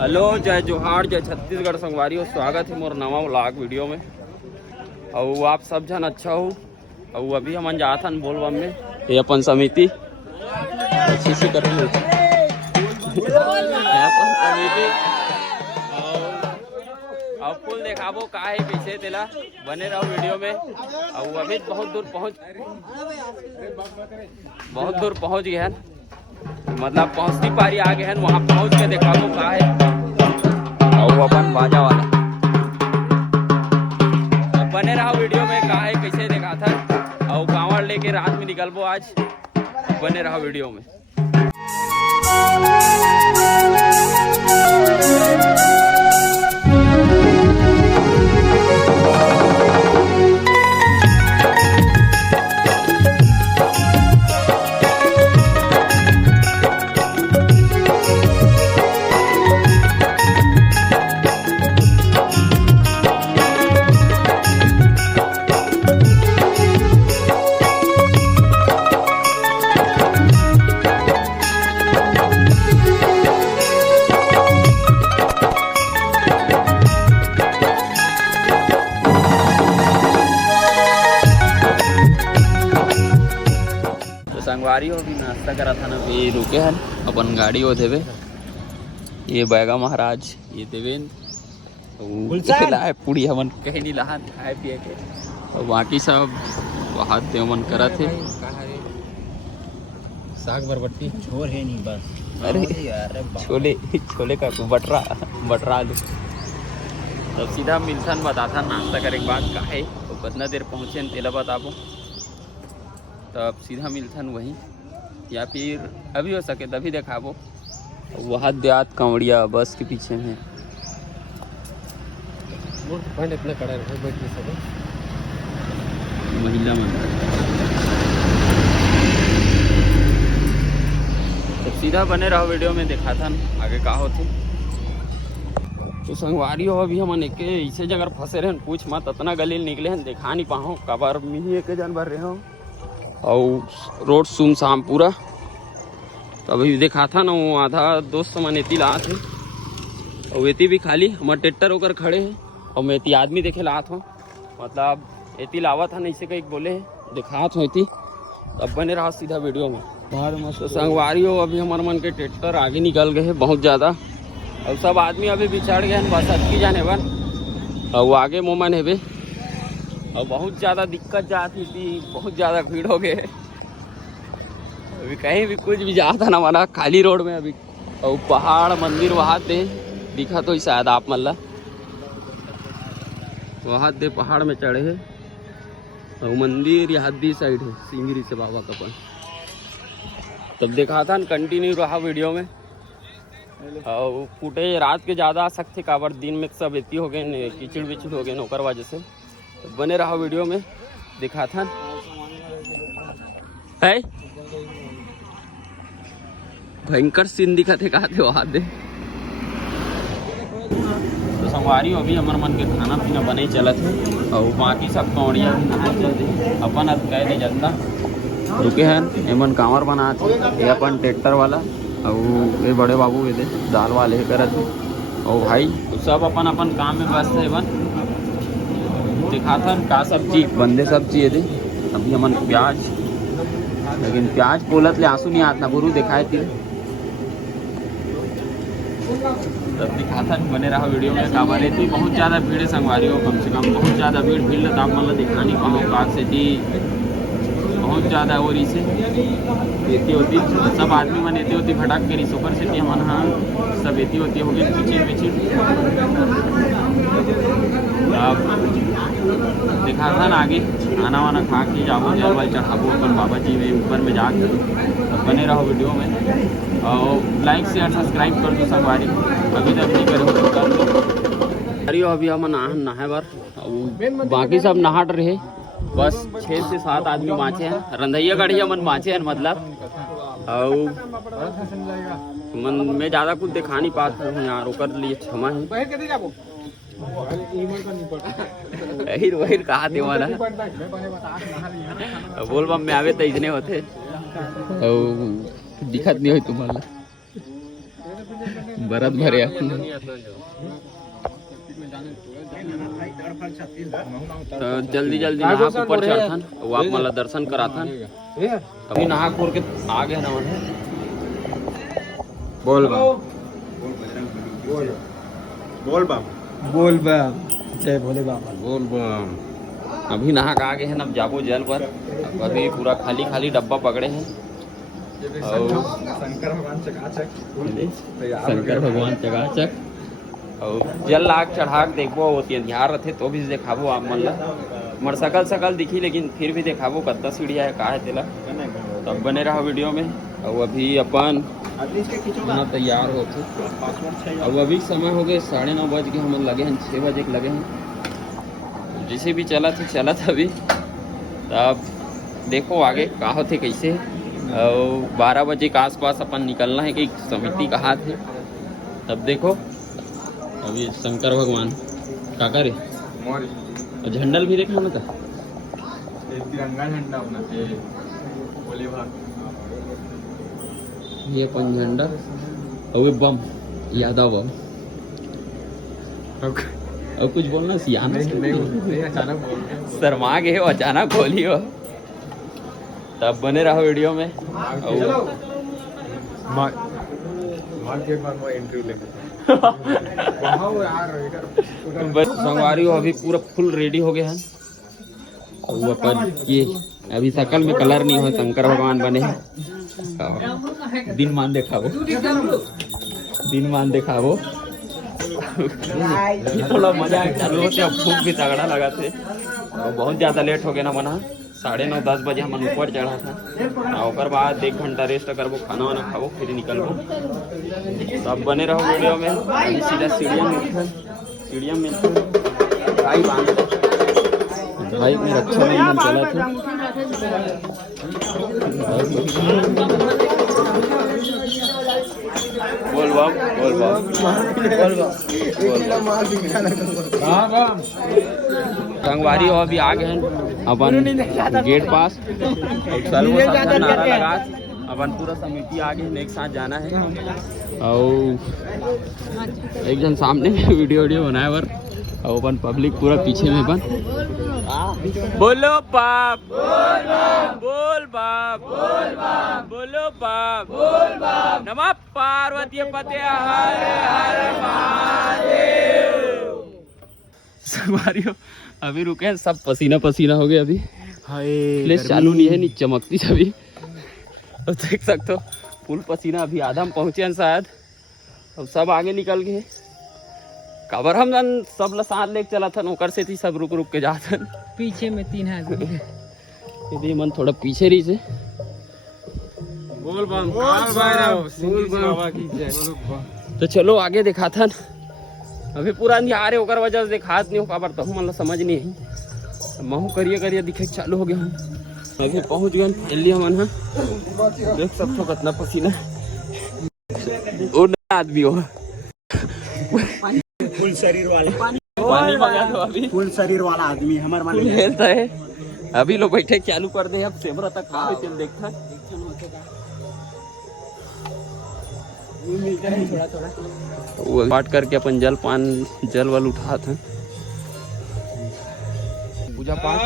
Hello, जय जोहार, जय छत्तीसगढ़ संगवारी। स्वागत है मोर नवा व्लॉग वीडियो में। और आप सब जन अच्छा हो। और अभी हम जाथन बोलबम में, ये अपन समिति अच्छी सी कर रही है। समिति और फुल देखाबो का है पीछे तेला, बने रहो वीडियो में। और अभी बहुत दूर पहुंच गए हैं, मतलब पहुंचती पारी आ गए हैं। वहां पहुंच के देखाबो का है। और अपन बाजा वाला बने रहो वीडियो में, का है कैसे देखा था। और कांवड़ लेके रात में निकलबो आज, बने रहो वीडियो में। संगवारी हो भी नाश्ता करा था ना, ये रुके हैं अपन गाड़ी हो देवे। ये बैगा महाराज, ये देवेंद्र लाए पूरी हमन कहीं नहीं लहा खाए पिए के। और बाकी सब हाथ देवन करा थे। साग बरबट्टी छोर है नहीं बस। अरे यार छोले का बटरा आलू। तब सीधा मिलथन बताता नाश्ता करे के बाद का है तो कितना देर पहुँचे तेला बताबो। तब सीधा मिलथन वहीं, या फिर अभी हो सके तभी देखाबो। वहाँ देहात कांवड़िया बस के पीछे में इतना कड़ा रहे बैठ के सब महिला मंदिर। तो सीधा बने रहो वीडियो में, देखा था आगे का होते। तो संगवारी हो अभी हम ऐसे जगह फंसे रहे, पूछ मत इतना गलील निकले हैं, देखा नहीं पाओ कबार में ही एक जन भर रहे हो। और रोड सुनसान पूरा। तो अभी देखा था ना, वो आधा दोस्त मन एती ला थे और एती भी खाली हमारे ट्रैक्टर होकर खड़े हैं। और मैं एती आदमी देखे लात हूँ, मतलब एती लावा था ना, इसे कहीं बोले दिखात हो एती। तब बने रहा सीधा वीडियो में। तो संगवारी हो अभी हमारे मन के ट्रैक्टर आगे निकल गए हैं बहुत ज़्यादा। और सब आदमी अभी बिछड़ गए हैं, बस अटकी जाने बन। और वो आगे मोमन है बे। और बहुत ज़्यादा दिक्कत जाती थी, बहुत ज़्यादा भीड़ हो गए। अभी कहीं भी कुछ भी जाता ना माना, खाली रोड में अभी। और पहाड़ मंदिर वहाँ दे दिखा तो शायद आप मतलब वहाँ दे पहाड़ में चढ़े है। और मंदिर यहाँ दी साइड है, सिंगरी से बाबा का पण। तब देखा था कंटिन्यू रहा वीडियो में। और फुटेज रात के ज़्यादा आ सकते, काबर दिन में सब एती हो गए, कीचड़ विचड़ हो गए नौकर वजह से। तो बने रहा वीडियो में, दिखा था है भयंकर सीन दिखा थे, कहा थे वहाँ दे। तो संगवारी अभी हमारे मन के खाना पीना बने चला थे। और बाकी सब कौड़िया अपन अब कह दे जनता रुके हैं, एमन कांवर बना थे। ये अपन ट्रैक्टर वाला और ये बड़े बाबू ये दाल वाले करत। और भाई तो सब अपन अपन काम में व्यस्त है। बन दिखा था का सब्जी बंदे सब्जी ये थे। अभी हमन प्याज, लेकिन प्याज बोलत ले आंसू नहीं आता गुरु दिखाए थे। तब दिखा था बने रहा वीडियो में। काबर रहती बहुत ज़्यादा भीड़ है संगवारी हो, कम से कम बहुत ज़्यादा भीड़ तो आप मतलब दिखा नहीं पाओ। काग से थी बहुत ज़्यादा और इसे एती होती सब आदमी मन एती होती भटक के रिसोपर से थी मन। हाँ सब एती होती हो गई पीछे अब दिखा था ना आगे खाना वाना खा के जाबो, जल वाल चढ़ाबो अपन बाबा जी में ऊपर में जाके। तो बने रहो वीडियो में और लाइक शेयर सब्सक्राइब कर दो संगवारी, अभी तक नहीं करे अरे अभी हम नहाए बार। बाकी सब नहाट रहे, बस 6 से 7 आदमी बाँचे हैं। रंधैया गढ़िया मन बाँचे हैं मतलब। और मन में ज़्यादा कुछ दिखा नहीं पाता हूँ यार, ओकर लिए क्षमा है। वही कहा थे वाला बोल बम में आवे तो इतने होते दिखत नहीं हो तुम्हारा। बरत भरे अपने। तो जल्दी जल्दी नहा के ऊपर चढ़थन वो आप मला दर्शन कराथन। अभी नहा खोर के आ गए ना उन्हें। बोल बा बोल बा बोल बा जय भोले बाबा बोल बा। अभी नहा के आ गए हैं, अब जाबो जल पर। अभी पूरा खाली खाली डब्बा पकड़े हैं। और शंकर भगवान चकाचक और जल लाग चढ़ा के देखबो वो ध्यान रथे तो भी देखाबो आप मन ला। मर सकल दिखी लेकिन फिर भी देखाबो कत्ता सीढ़िया है का है तेला। तब बने रहा वीडियो में। और अभी अपन तैयार होते। अब अभी समय हो गए 9:30 बज के, हम लगे हैं 6 बजे के लगे हैं। जैसे भी चला था अभी। तब देखो आगे का होते कैसे। और 12 बजे के आसपास अपन निकलना है कि समिति का हाथ है। तब देखो अभी शंकर भगवान का करे और झंडल भी देखना ना तिरंगा झंडा अपना बोले भाग ये अपन झंडा और बम यादव बम। और कुछ बोलना सियाना नहीं अचानक बोल शर्मा गए हो अचानक बोली हो। तब बने रहो वीडियो में। संगवारी हो अभी पूरा फुल रेडी हो गए हैं। और अपन ये अभी शकल में कलर नहीं हो, शंकर भगवान बने हैं। दिन मान देखावो थोड़ा मजा चालू होते। अब भूख भी तगड़ा लगा थे और बहुत ज़्यादा लेट हो गया ना मना। 9:30-10 बजे हम ऊपर चढ़ा था। और बाद 1 घंटा रेस्ट करबो, खाना वाना खाबो, फिर निकलबो। तो अब बने रहो वीडियो में। अभी सीधा सीढ़ियाँ में भाई में रक्षाबंधन चला था। बोल संगवारी हो अभी आ गए हैं अपन गेट पास। नारा लगा अपन पूरा समिति आ गए, एक साथ जाना है। और एक जन सामने वीडियो बनाए बर और अपन पब्लिक पूरा पीछे में बन। बोलो बाप बोल बाप बोलो बाप नमः पार्वती पते हर हर महादेव। सवारियों अभी रुके हैं, सब पसीना हो गया। अभी प्लेस चालू नहीं है, नहीं चमकती अभी तो देख सकते हो फुल पसीना। अभी आधा हम पहुंचे हैं शायद। अब सब आगे निकल गए। कबर हम जन सब ला साथ लेके चला था नौकर से थी, सब रुक के जाते। पीछे में 3 आदमी मन थोड़ा पीछे रही से। तो चलो आगे दिखा था। अभी पूरा अंधियार है ओकर वजह से दिखात नहीं हो काबर तो मतलब समझ नहीं है। महू करिए दिखे चालू हो गया हम। अभी पहुंच गए फाइनली हमन। देख सकते हो कितना पसीना और आदमी हो फुल शरीर वाले पानी मंगा दो अभी। फुल शरीर वाला आदमी हमारे मान हेल्थ है। अभी लोग बैठे चालू कर दे। अब सेमरा तक खा चल देखता थोड़ा वो बात करके अपन जल वल उठा था। पूजा पाठ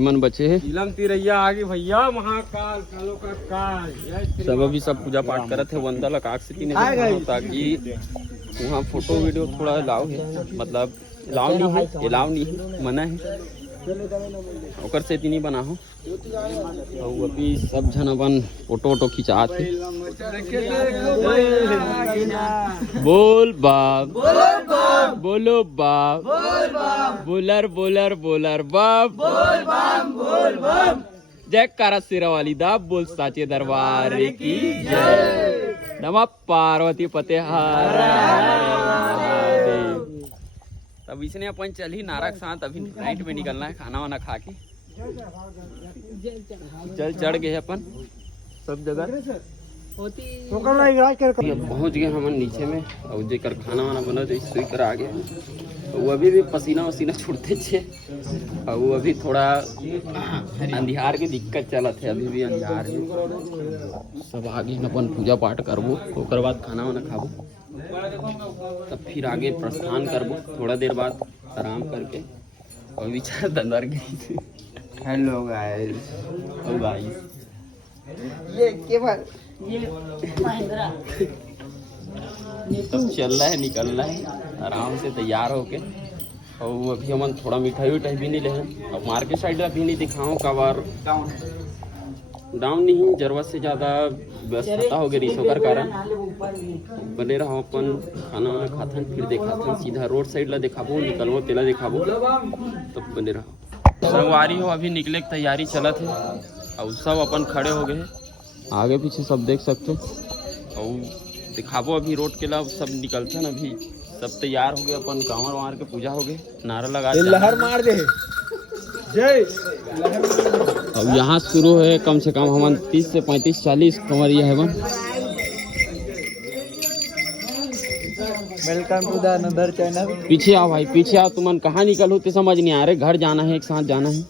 मन बचे है। तिरैया आगे भैया महाकाल कालो का काल सब अभी सब पूजा पाठ करत है। वंदा ला काक से ताकि वहाँ फोटो वीडियो थोड़ा अलाउ है, मतलब अलाउ नहीं है मना है। ओकर से नहीं बना हो। और अभी सब जन अपन फोटो खिंचात है। बोल बाप बोलो बाप बोलर बाप जय कारा सिरा वाली दा बोल साचे दरबार की जय। नमः पार्वती पते हर महादेव। तब इसने अपन चली नारा के साथ। अभी नाइट में निकलना है, खाना वाना खा के जल चढ़ गए अपन सब जगह। पहुंच गए हम नीचे में और जेकर खाना वाना बना तो सुई कर आ गए। वो अभी भी पसीना वसीना छूटते छे और वो अभी थोड़ा अंधियार की दिक्कत चलत है, अभी भी अंधियार है। सब आगे अपन पूजा पाठ करबो, ओकर बाद खाना वाना खाबो, तब फिर आगे प्रस्थान करबो थोड़ा देर बाद आराम करके। और विचार अंदर गई। Hello guys. ओ गाइस, ये केवल ये सब चल रहा है, निकल रहा है आराम से तैयार होके। और अभी हम थोड़ा मिठाई विठाई भी नहीं ले हैं। और मार्केट साइड अभी नहीं दिखाऊँ का बार डाउन नहीं, जरूरत से ज़्यादा व्यस्तता हो गई रिसो कर कारण। बने रहो अपन खाना वाना खाथन, फिर देखाथन सीधा रोड साइड ला दिखाबो, निकलबो तेला दिखाबो, तब बने रहो। संगवारी हो अभी निकले की तैयारी चलत है और सब अपन खड़े हो गए, आगे पीछे सब देख सकते और दिखाबो। अभी रोड के ला सब निकलते हैं, अभी सब तैयार हो गए, अपन कांवर वार के पूजा हो गए, नारा लगा लहर मार दे जय। अब यहाँ शुरू है कम से कम हम 30 से 35-40 कंवरिया है। Welcome to the another channel. पीछे आओ भाई, पीछे आओ, तुमन कहाँ निकल होते समझ नहीं आ रहे, घर जाना है, एक साथ जाना है।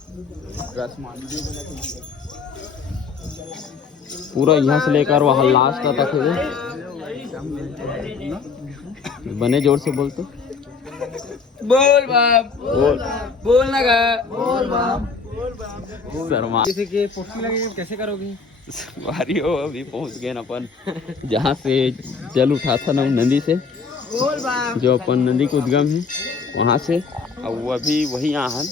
पूरा यहाँ से लेकर वहाँ लास्ट तक है। बने जोर से बोलते, बोल बाप बोल बोल ना बोल बाप शर्मा। जैसे कि पोस्टी लगेगी कैसे करोगे? वारी हो अभी पहुँच गए अपन जहाँ से जल उठा था ना नदी से, बोल बाप जो अपन नदी के उद्गम है वहाँ से। और वो अभी वही आहन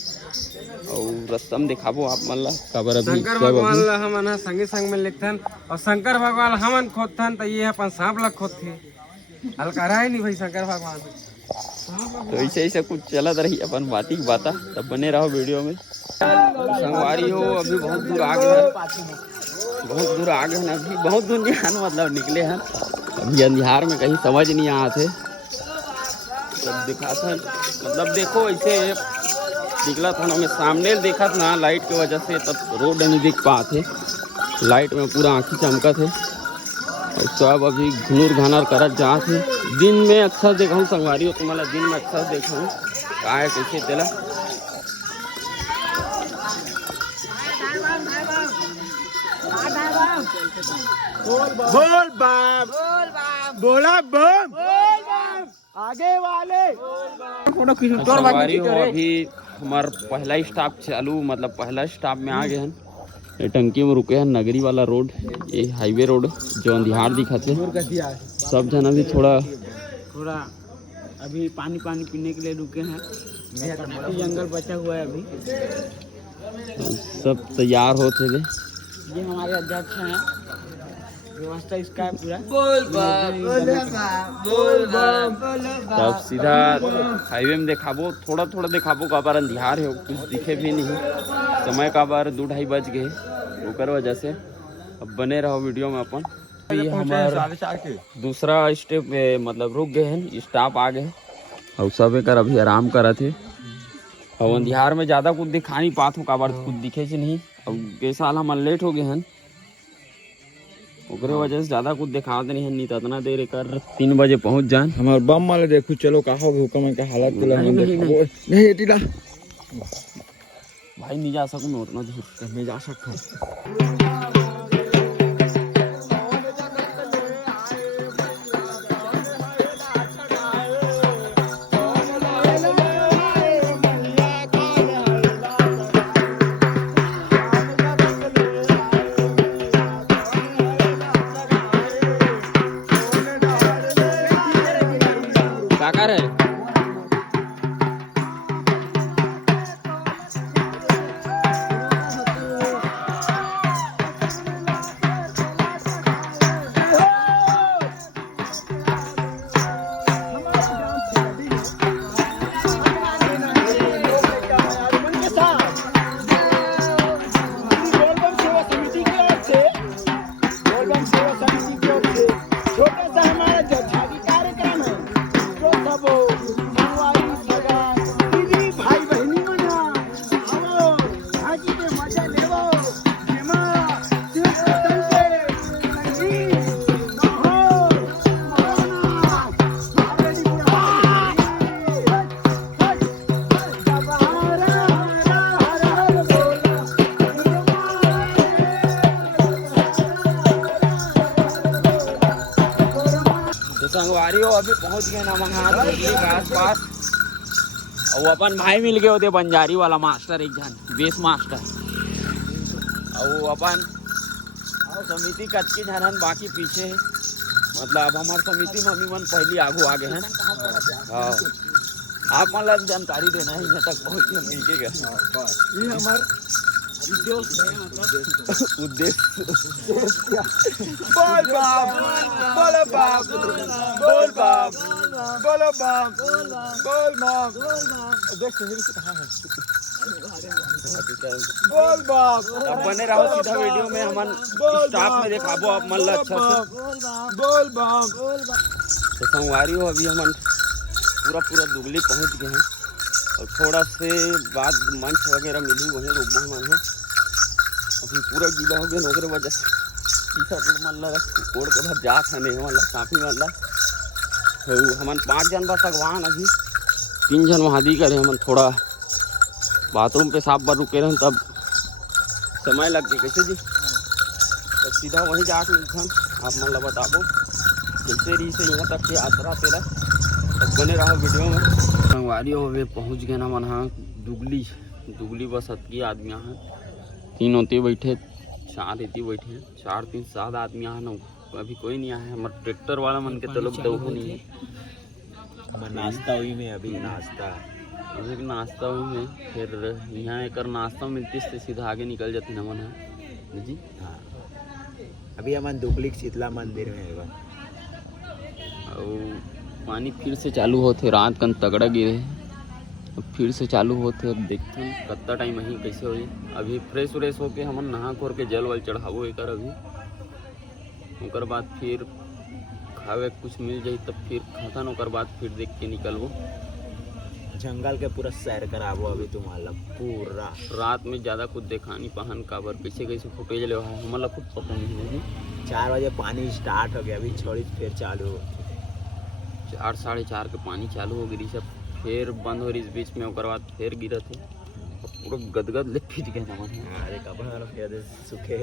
और रस्तम दिखाबो आप मन ला काबर। अभी शंकर भगवान ला हमन संगे संग में लिखथन और शंकर भगवान हमन खोदथन तो ये अपन सांप ला खोदथे। हल्का है नहीं भाई शंकर भगवान। तो ऐसे ऐसे कुछ चलत रही अपन बाती की बाता, तब बने रहो वीडियो में। संगवारी हो अभी बहुत दूर आ गए, बहुत दूर आ गए हैं, अभी बहुत दूर नहीं हैं, मतलब निकले हैं अभी अंधियार में, कहीं समझ नहीं आ थे तब दिखा था। मतलब देखो ऐसे निकला था हमें, सामने देखा था ना लाइट की वजह से, तब रोड नहीं दिख पाते, लाइट में पूरा आँखी चमका थे और सब अभी घुनूर घानर करत जा थे। दिन में अच्छा देखा संगवारी हो, तुम्हारा दिन में अच्छा देखा का है कैसे तेला। बोल बाप बोला बम आगे वाले संगवारी हो अभी हमार पहला स्टॉप चालू, मतलब पहला स्टॉप में आ गए हैं। ये टंकी में रुके हैं, नगरी वाला रोड, ये हाईवे रोड जो अंधियार दिखाते हैं। सब जन अभी थोड़ा अभी पानी पीने के लिए रुके हैं, जंगल बचा हुआ है अभी। सब तैयार होते थे। ये हमारे अध्यक्ष हैं, व्यवस्था इसका है पूरा। तब सीधा हाईवे में दिखाबो, थोड़ा थोड़ा दिखाबो का बार अंधियार है, कुछ दिखे भी नहीं, समय का बार 2-2:30 बज गए, ओकर वजह से। अब बने रहो वीडियो में अपन। अभी हमारा दूसरा स्टेप मतलब रुक गए हैं, स्टॉप आ गए और सब एक अभी आराम करा थे। और अंधियार में ज़्यादा कुछ दिखा नहीं पात हूँ, का बार कुछ दिखे से नहीं। अब के साल हम लेट हो गए हैं, ओकरे वजह से ज़्यादा कुछ दिखाते नहीं है, नहीं तो इतना देर कर 3 बजे पहुँच जाए। हमारे बम वाले देखो, चलो कहा होगी हुक्म का हालत के नहीं भाई नहीं जा सकूँ मैं उतना दूर, मैं जा सकता हूँ। काका रे छोटा सा हमारा जो छवि कार्यक्रम है, तो सब अभी पहुंच गए ना वहाँ दुगली के आसपास। और अपन भाई मिल गए होते बंजारी वाला मास्टर एक जन बेस मास्टर। और अपन समिति कच्ची झनन बाकी पीछे है। मतलब हमारे समिति मम्मी मन पहली आगू आगे हैं। हाँ आप मतलब जानकारी देना है यहाँ तक पहुँच मिल के ये हमारे उद्देश्य। बोल बाप बोलो बाप बोल बाप बोलो बाप बोल बाप बोल बाप। अब बने रहो सीधा वीडियो में हम स्टाफ में दिखाबो आप मन अच्छा से बोल बाप। तो संगवारी हो अभी हम पूरा दुगली पहुंच गए हैं और थोड़ा से बाद मंच वगैरह मिली वहीं रुकना मन है। अभी पूरा गीला हो गया नौकरी वजह से मतलब कोड़ के बाद जात है नहीं मतलब काफ़ी मतलब हमन 5 जन बस अगवान अभी 3 जन वहाँ दी करे हमन थोड़ा बाथरूम पे साफ बार रुके रहे तब समय लग गई कैसे जी। तो सीधा वहीं जाके मिलता आप मतलब बताबो कैसे रही से यहाँ तक के यात्रा तेरा तब बने रहा वीडियो में। संगवारी हो वे पहुँच गए ना मन हाँ दुगली बस अतकी आदमी हैं 3 होते बैठे 4 इतनी बैठे 4 3 7 आदमी यहाँ ना अभी कोई नहीं आया है। हमारे ट्रैक्टर वाला मन के तो लोग दो नहीं है। नाश्ता हुई में अभी नाश्ता हुई में फिर यहाँ एक नाश्ता मिलती से सीधा आगे निकल जाती ना मन है जी। हाँ अभी हम दुगली शीतला मंदिर में है। और पानी फिर से चालू होते रात कन तगड़ा गिरे अब फिर से चालू होते। अब देखते हैं कितना टाइम वहीं कैसे हुई। अभी फ्रेश व्रेश होके हम नहा खोर के जल वल चढ़ाबो एक अभी ओकर बाद फिर खावे कुछ मिल जाए तब फिर खातन ओकर बाद फिर देख के निकलबो जंगल के पूरा सैर कराबो अभी तुम्हारा पूरा। रात में ज़्यादा कुछ देखा नहीं पहन काबर कैसे कैसे फुटेज ले हमारा खुद पता नहीं। 4 बजे पानी स्टार्ट हो गया अभी छोड़ी फिर चालू हो 4 साढ़े 4 के पानी चालू हो गई सब फिर बंद हो रही इस बीच में ओकर बाद फिर गिरा थे पूरा गदगद ले फिज गए ना। अरे कपड़ा सूखे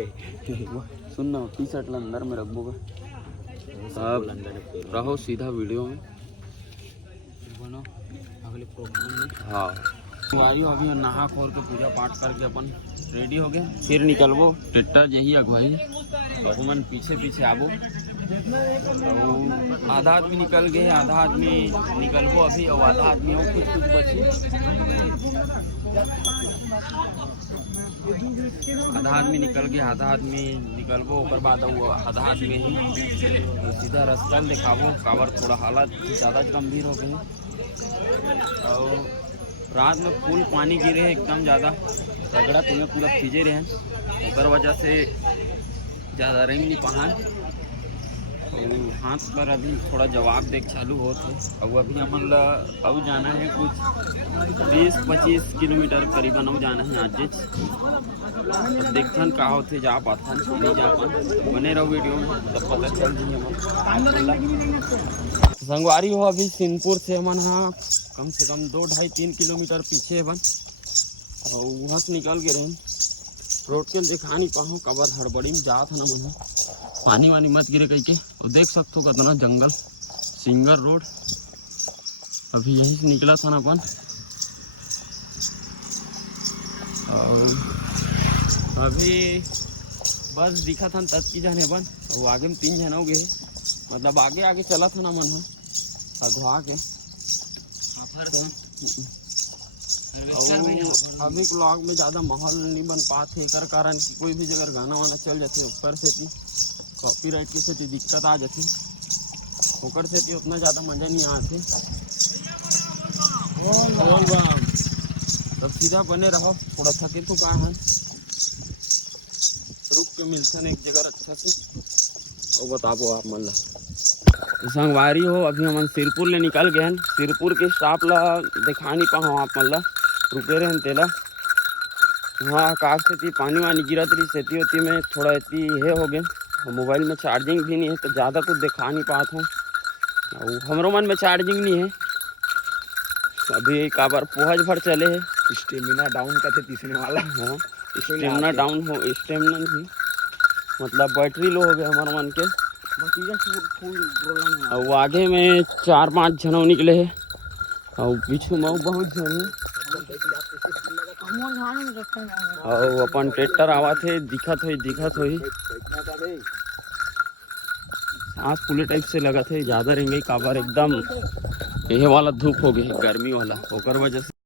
सुन ना टी शर्ट अंदर में रखोगा। अब रहो सीधा वीडियो में बनो अगले प्रोग्राम में। हाँ वारी अभी नहा खोर के पूजा पाठ करके अपन रेडी हो गए फिर निकलबो ट्रैक्टर यही अगवाई मन पीछे पीछे आबो। तो आधा आदमी निकल गए आधा आदमी निकलबो अभी और आधा आदमी और कुछ बचे। आधा आदमी निकल गया आधा आदमी निकलबो ओकर बाद आधा आदमी ही तो सीधा रास्ता दिखाबो काबर थोड़ा हालत ज़्यादा गंभीर हो गई। और रात में फुल पानी गिरे है एकदम ज़्यादा तगड़ा तुम्हें पूरा खींचे रहे ओकर वजह से ज़्यादा रही नहीं पहाड़ और हाथ पर अभी थोड़ा जवाब देख चालू होते। अब अभी हम अब जाना है कुछ 20-25 किलोमीटर करीबन अब जाना है आज। अब देखते का होते जा पाता नहीं जा पान बने रहो वीडियो में तब पता चल जाइए। संगवारी हो अभी सिंहपुर से हमन हाँ कम से कम 2-2.5-3 किलोमीटर पीछे बन और वहाँ से निकल गए रहे रोड के दिखा नहीं पाऊँ कबर हड़बड़ी में जात है ना मन पानी वानी मत गिरे कहीं के और देख सकते हो कितना जंगल सिंगर रोड। अभी यहीं से निकला था ना अपन और अभी बस दिखा था तब की जाने बन और आगे में 3 जन हो गए मतलब आगे आगे चला था ना मन अगवा के। अभी ब्लॉग में ज़्यादा माहौल नहीं बन पाते एक कारण कि कोई भी जगह गाना वाना चल जाते ऊपर से भी कॉपीराइट की से दिक्कत आ जाती ओकर से भी उतना ज़्यादा मज़ा नहीं आते। तब सीधा बने रहो थोड़ा थके तो कहाँ है रुक के मिलते हैं एक जगह अच्छा से और बताबो आप मतलब संगवारी हो अभी हम सिरपुर ले निकल गए हैं। सिरपुर के स्टाफ ला दिखा नहीं पाओ आप मतलब रुके रहे तेला वहाँ आकाश से पानी वानी गिरत रही सेती होती में थोड़ा इतनी ये हो गए मोबाइल में चार्जिंग भी नहीं है तो ज़्यादा कुछ दिखा नहीं पाता हूँ और हमरो मन में चार्जिंग नहीं है। अभी काबर पोहज भर चले है स्टेमिना डाउन का थे तीसरे वाला। हाँ स्टेमिना डाउन हो स्टेमिना नहीं मतलब बैटरी लो हो गया हमारे मन के और आगे में 4-5 जनों निकले है और पीछू में बहुत जन और अपन ट्रैक्टर आवा थे दिखत होई सांस फूले टाइप से लगा थे ज्यादा रहेंगे काबर एकदम यह वाला धूप हो गई गर्मी वाला ओकर वजह से